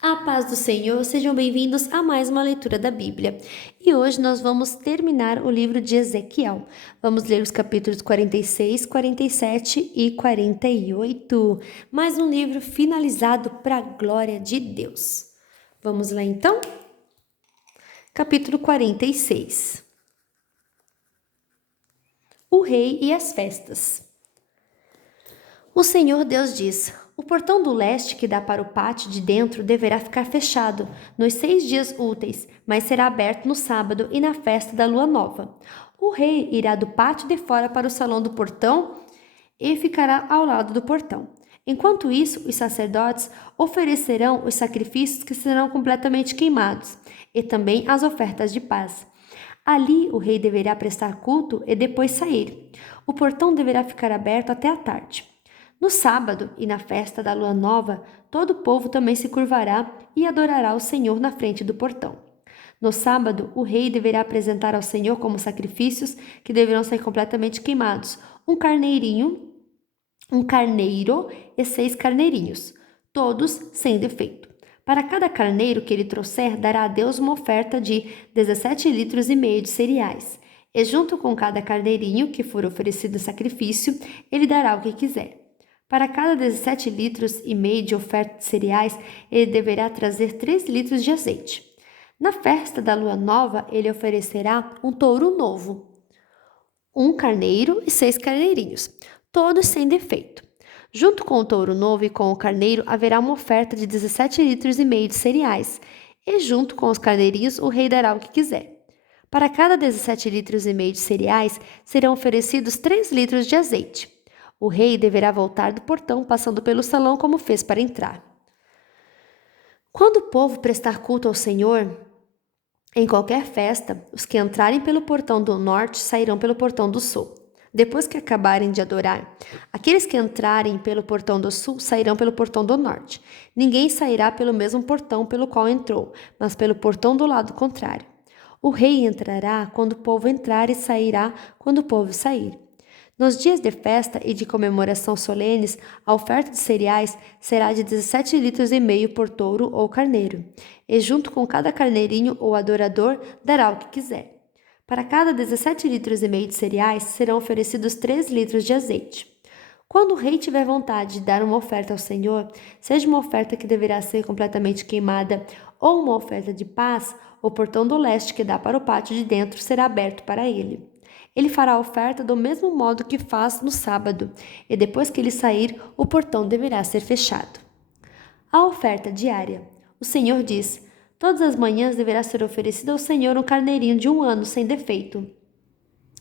A paz do Senhor, sejam bem-vindos a mais uma leitura da Bíblia. E hoje nós vamos terminar o livro de Ezequiel. Vamos ler os capítulos 46, 47 e 48. Mais um livro finalizado para a glória de Deus. Vamos lá então? Capítulo 46. O rei e as festas. O Senhor Deus diz: o portão do leste que dá para o pátio de dentro deverá ficar fechado nos 6 dias úteis, mas será aberto no sábado e na festa da lua nova. O rei irá do pátio de fora para o salão do portão e ficará ao lado do portão. Enquanto isso, os sacerdotes oferecerão os sacrifícios que serão completamente queimados e também as ofertas de paz. Ali o rei deverá prestar culto e depois sair. O portão deverá ficar aberto até a tarde. No sábado e na festa da lua nova, todo o povo também se curvará e adorará o Senhor na frente do portão. No sábado, o rei deverá apresentar ao Senhor como sacrifícios que deverão ser completamente queimados, um carneiro e 6 carneirinhos, todos sem defeito. Para cada carneiro que ele trouxer, dará a Deus uma oferta de 17,5 litros de cereais. E junto com cada carneirinho que for oferecido em sacrifício, ele dará o que quiser. Para cada 17,5 litros de oferta de cereais, ele deverá trazer 3 litros de azeite. Na festa da lua nova, ele oferecerá um touro novo, um carneiro e 6 carneirinhos, todos sem defeito. Junto com o touro novo e com o carneiro, haverá uma oferta de 17,5 litros de cereais, e junto com os carneirinhos, o rei dará o que quiser. Para cada 17,5 litros de cereais, serão oferecidos 3 litros de azeite. O rei deverá voltar do portão passando pelo salão como fez para entrar. Quando o povo prestar culto ao Senhor, em qualquer festa, os que entrarem pelo portão do norte sairão pelo portão do sul. Depois que acabarem de adorar, aqueles que entrarem pelo portão do sul sairão pelo portão do norte. Ninguém sairá pelo mesmo portão pelo qual entrou, mas pelo portão do lado contrário. O rei entrará quando o povo entrar e sairá quando o povo sair. Nos dias de festa e de comemoração solenes, a oferta de cereais será de 17,5 litros por touro ou carneiro, e junto com cada carneirinho ou adorador dará o que quiser. Para cada 17,5 litros de cereais serão oferecidos 3 litros de azeite. Quando o rei tiver vontade de dar uma oferta ao Senhor, seja uma oferta que deverá ser completamente queimada ou uma oferta de paz, o portão do leste que dá para o pátio de dentro será aberto para ele. Ele fará a oferta do mesmo modo que faz no sábado, e depois que ele sair, o portão deverá ser fechado. A oferta diária. O Senhor diz: todas as manhãs deverá ser oferecido ao Senhor um carneirinho de 1 ano sem defeito.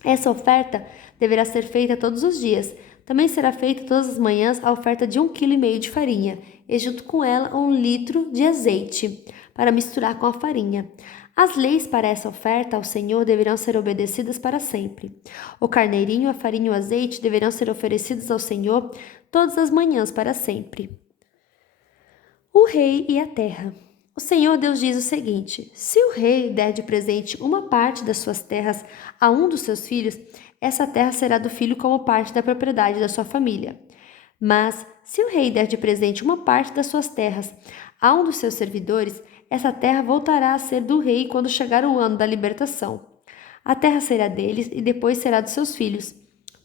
Essa oferta deverá ser feita todos os dias. Também será feita todas as manhãs a oferta de 1,5 kg de farinha, e junto com ela 1 litro de azeite, para misturar com a farinha. As leis para essa oferta ao Senhor deverão ser obedecidas para sempre. O carneirinho, a farinha e o azeite deverão ser oferecidos ao Senhor todas as manhãs para sempre. O rei e a terra. O Senhor Deus diz o seguinte: se o rei der de presente uma parte das suas terras a um dos seus filhos, essa terra será do filho como parte da propriedade da sua família. Mas, se o rei der de presente uma parte das suas terras a um dos seus servidores, essa terra voltará a ser do rei quando chegar o ano da libertação. A terra será deles e depois será dos seus filhos.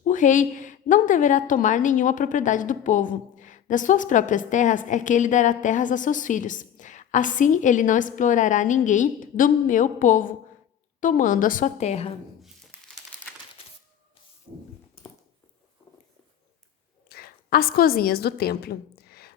O rei não deverá tomar nenhuma propriedade do povo. Das suas próprias terras é que ele dará terras a seus filhos. Assim ele não explorará ninguém do meu povo, tomando a sua terra. As cozinhas do templo.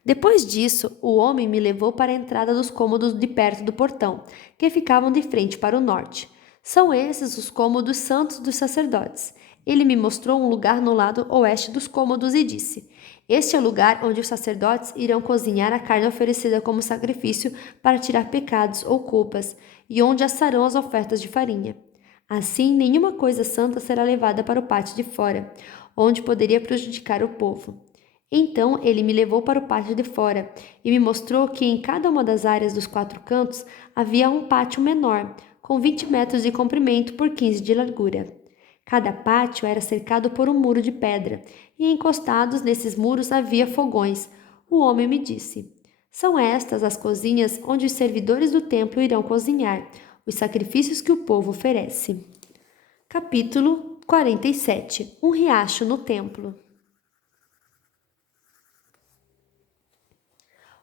Depois disso, o homem me levou para a entrada dos cômodos de perto do portão, que ficavam de frente para o norte. São esses os cômodos santos dos sacerdotes. Ele me mostrou um lugar no lado oeste dos cômodos e disse: este é o lugar onde os sacerdotes irão cozinhar a carne oferecida como sacrifício para tirar pecados ou culpas, e onde assarão as ofertas de farinha. Assim, nenhuma coisa santa será levada para o pátio de fora, onde poderia prejudicar o povo. Então ele me levou para o pátio de fora e me mostrou que em cada uma das áreas dos 4 cantos havia um pátio menor, com 20 metros de comprimento por 15 de largura. Cada pátio era cercado por um muro de pedra, e encostados nesses muros havia fogões. O homem me disse: São estas as cozinhas onde os servidores do templo irão cozinhar os sacrifícios que o povo oferece. Capítulo 47. Um riacho no templo.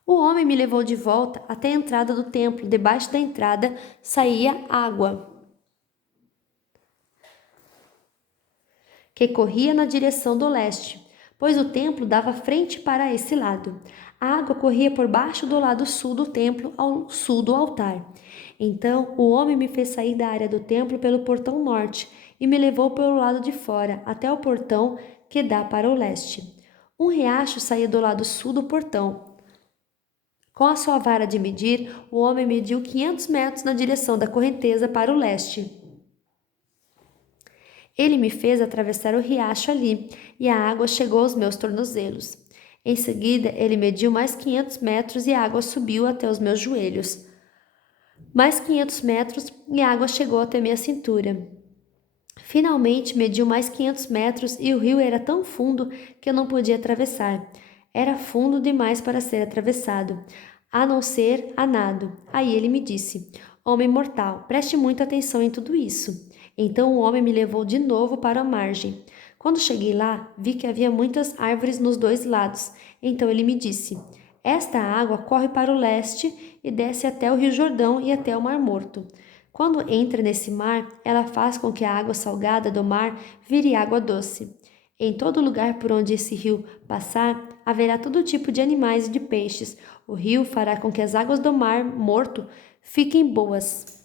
O homem me levou de volta até a entrada do templo. Debaixo da entrada saía água, que corria na direção do leste, pois o templo dava frente para esse lado. A água corria por baixo do lado sul do templo, ao sul do altar. Então o homem me fez sair da área do templo pelo portão norte e me levou pelo lado de fora, até o portão que dá para o leste. Um riacho saía do lado sul do portão. Com a sua vara de medir, o homem mediu 500 metros na direção da correnteza para o leste. Ele me fez atravessar o riacho ali, e a água chegou aos meus tornozelos. Em seguida, ele mediu mais 500 metros e a água subiu até os meus joelhos. Mais 500 metros e a água chegou até minha cintura. Finalmente, mediu mais 500 metros e o rio era tão fundo que eu não podia atravessar. Era fundo demais para ser atravessado, a não ser a nado. Aí ele me disse: Homem mortal, preste muita atenção em tudo isso. Então o homem me levou de novo para a margem. Quando cheguei lá, vi que havia muitas árvores nos dois lados. Então ele me disse: Esta água corre para o leste e desce até o Rio Jordão e até o Mar Morto. Quando entra nesse mar, ela faz com que a água salgada do mar vire água doce. Em todo lugar por onde esse rio passar, haverá todo tipo de animais e de peixes. O rio fará com que as águas do Mar Morto fiquem boas,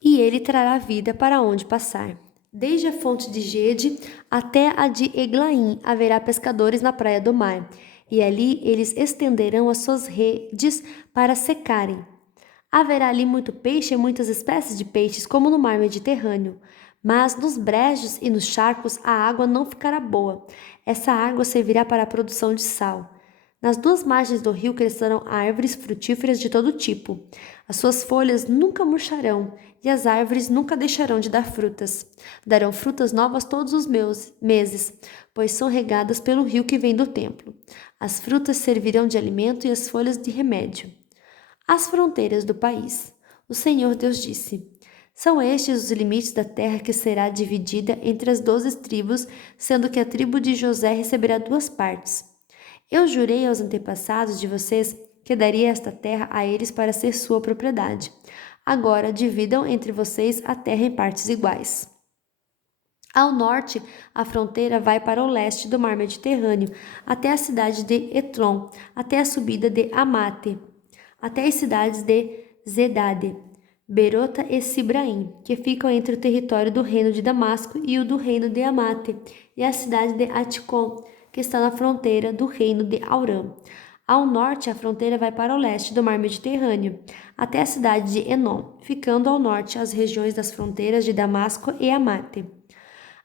e ele trará vida para onde passar. Desde a fonte de Gede até a de Eglaim haverá pescadores na praia do mar, e ali eles estenderão as suas redes para secarem. Haverá ali muito peixe e muitas espécies de peixes, como no mar Mediterrâneo. Mas nos brejos e nos charcos a água não ficará boa. Essa água servirá para a produção de sal. Nas duas margens do rio crescerão árvores frutíferas de todo tipo. As suas folhas nunca murcharão e as árvores nunca deixarão de dar frutas. Darão frutas novas todos os meses, pois são regadas pelo rio que vem do templo. As frutas servirão de alimento e as folhas de remédio. As fronteiras do país. O Senhor Deus disse: São estes os limites da terra que será dividida entre as 12 tribos, sendo que a tribo de José receberá 2 partes. Eu jurei aos antepassados de vocês que daria esta terra a eles para ser sua propriedade. Agora dividam entre vocês a terra em partes iguais. Ao norte, a fronteira vai para o leste do mar Mediterrâneo, até a cidade de Etron, até a subida de Amate, até as cidades de Zedade, Berota e Sibraim, que ficam entre o território do reino de Damasco e o do reino de Amate, e a cidade de Aticom, que está na fronteira do reino de Aurã. Ao norte, a fronteira vai para o leste do mar Mediterrâneo, até a cidade de Enom, ficando ao norte as regiões das fronteiras de Damasco e Amate.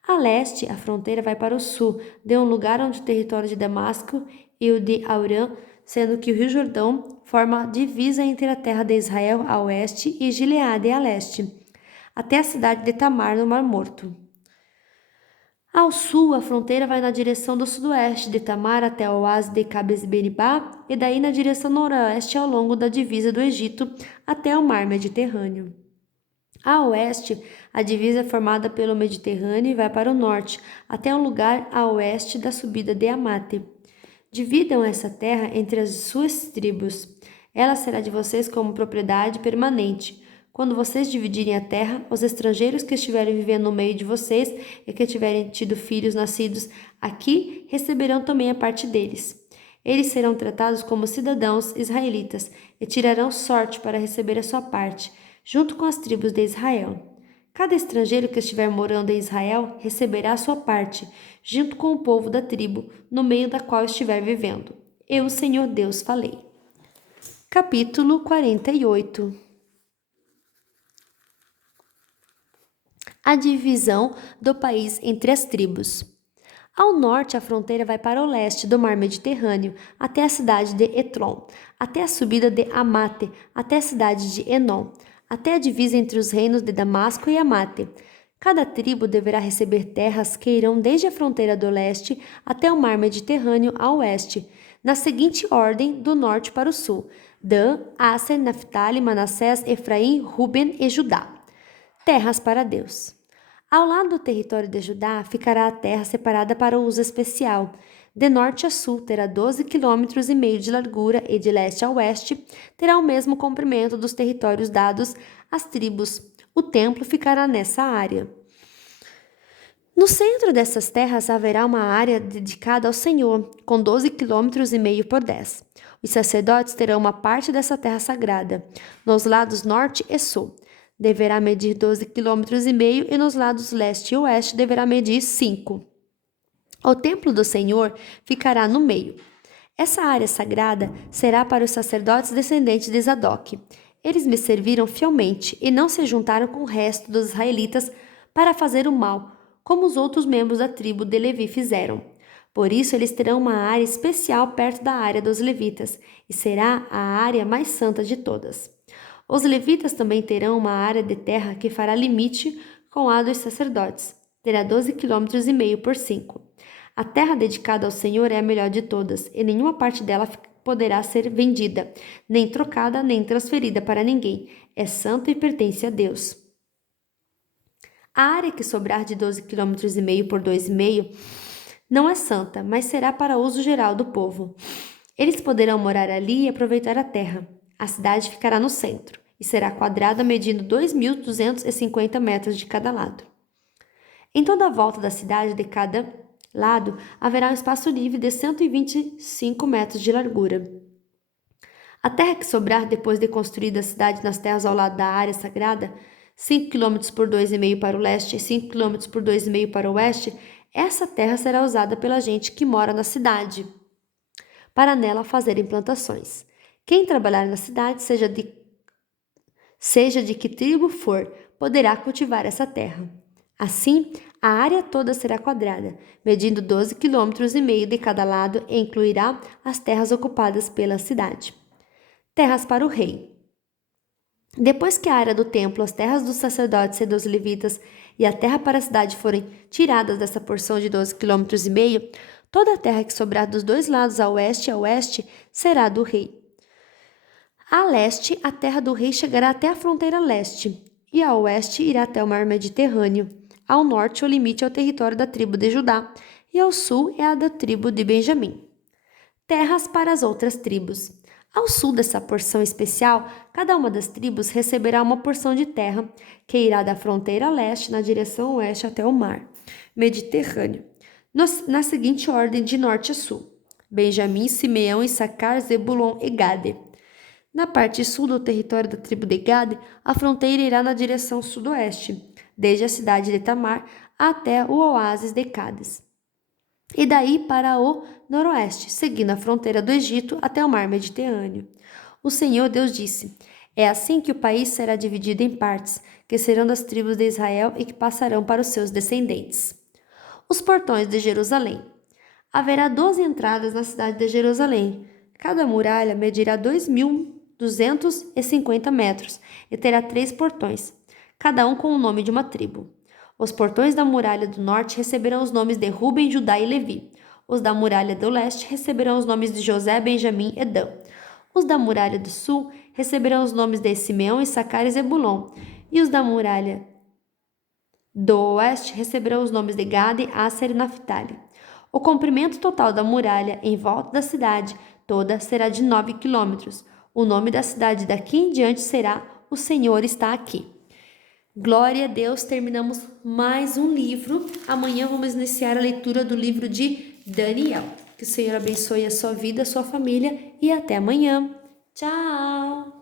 A leste, a fronteira vai para o sul, de um lugar onde o território de Damasco e o de Aurã, sendo que o Rio Jordão forma divisa entre a terra de Israel a oeste e Gileade a leste, até a cidade de Tamar no Mar Morto. Ao sul, a fronteira vai na direção do sudoeste, de Tamar até o oásis de Cades-Beribá, e daí na direção noroeste ao longo da divisa do Egito até o mar Mediterrâneo. A oeste, a divisa é formada pelo Mediterrâneo e vai para o norte, até um lugar a oeste da subida de Amate. Dividam essa terra entre as suas tribos. Ela será de vocês como propriedade permanente. Quando vocês dividirem a terra, os estrangeiros que estiverem vivendo no meio de vocês e que tiverem tido filhos nascidos aqui receberão também a parte deles. Eles serão tratados como cidadãos israelitas e tirarão sorte para receber a sua parte, junto com as tribos de Israel. Cada estrangeiro que estiver morando em Israel receberá a sua parte, junto com o povo da tribo, no meio da qual estiver vivendo. Eu, o Senhor Deus, falei. Capítulo 48. A divisão do país entre as tribos. Ao norte, a fronteira vai para o leste do mar Mediterrâneo, até a cidade de Etron, até a subida de Amate, até a cidade de Enom, até a divisa entre os reinos de Damasco e Amate. Cada tribo deverá receber terras que irão desde a fronteira do leste até o mar Mediterrâneo a oeste, na seguinte ordem do norte para o sul: Dan, Aser, Naphtali, Manassés, Efraim, Ruben e Judá. Terras para Deus. Ao lado do território de Judá ficará a terra separada para o uso especial. De norte a sul terá 12,5 km de largura e de leste a oeste terá o mesmo comprimento dos territórios dados às tribos. O templo ficará nessa área. No centro dessas terras haverá uma área dedicada ao Senhor, com 12,5 km por 10. Os sacerdotes terão uma parte dessa terra sagrada, nos lados norte e sul. Deverá medir 12,5 km e nos lados leste e oeste deverá medir 5. O templo do Senhor ficará no meio. Essa área sagrada será para os sacerdotes descendentes de Zadok. Eles me serviram fielmente e não se juntaram com o resto dos israelitas para fazer o mal, como os outros membros da tribo de Levi fizeram. Por isso, eles terão uma área especial perto da área dos levitas, e será a área mais santa de todas. Os levitas também terão uma área de terra que fará limite com a dos sacerdotes. Terá 12,5 km por 5. A terra dedicada ao Senhor é a melhor de todas, e nenhuma parte dela poderá ser vendida, nem trocada, nem transferida para ninguém. É santa e pertence a Deus. A área que sobrar de 12,5 km por 2,5 não é santa, mas será para uso geral do povo. Eles poderão morar ali e aproveitar a terra. A cidade ficará no centro e será quadrada, medindo 2.250 metros de cada lado. Em toda a volta da cidade, de cada lado, haverá um espaço livre de 125 metros de largura. A terra que sobrar depois de construída a cidade nas terras ao lado da área sagrada, 5 km por 2,5 para o leste e 5 km por 2,5 para o oeste, essa terra será usada pela gente que mora na cidade, para nela fazerem plantações. Quem trabalhar na cidade, seja de que tribo for, poderá cultivar essa terra. Assim, a área toda será quadrada, medindo 12,5 km de cada lado e incluirá as terras ocupadas pela cidade. Terras para o rei. Depois que a área do templo, as terras dos sacerdotes e dos levitas e a terra para a cidade forem tiradas dessa porção de 12,5 km, toda a terra que sobrar dos dois lados a oeste será do rei. A leste, a terra do rei chegará até a fronteira leste, e a oeste irá até o mar Mediterrâneo. Ao norte, o limite é o território da tribo de Judá, e ao sul é a da tribo de Benjamim. Terras para as outras tribos. Ao sul dessa porção especial, cada uma das tribos receberá uma porção de terra, que irá da fronteira leste na direção oeste até o mar Mediterrâneo, na seguinte ordem de norte a sul: Benjamim, Simeão, Issacar, Zebulon e Gade. Na parte sul do território da tribo de Gade, a fronteira irá na direção sudoeste, desde a cidade de Tamar até o oásis de Cádiz, e daí para o noroeste, seguindo a fronteira do Egito até o mar Mediterrâneo. O Senhor Deus disse: é assim que o país será dividido em partes, que serão das tribos de Israel e que passarão para os seus descendentes. Os portões de Jerusalém. Haverá 12 entradas na cidade de Jerusalém. Cada muralha medirá 2.250 metros e terá 3 portões, cada um com o nome de uma tribo. Os portões da muralha do norte receberão os nomes de Ruben, Judá e Levi. Os da muralha do leste receberão os nomes de José, Benjamim e Dan. Os da muralha do sul receberão os nomes de Simeão, Issacar e Zebulon. E os da muralha do oeste receberão os nomes de Gade, Aser e Naphtali. O comprimento total da muralha em volta da cidade toda será de 9 quilômetros. O nome da cidade daqui em diante será O Senhor está aqui. Glória a Deus, terminamos mais um livro. Amanhã vamos iniciar a leitura do livro de Daniel. Que o Senhor abençoe a sua vida, a sua família e até amanhã. Tchau!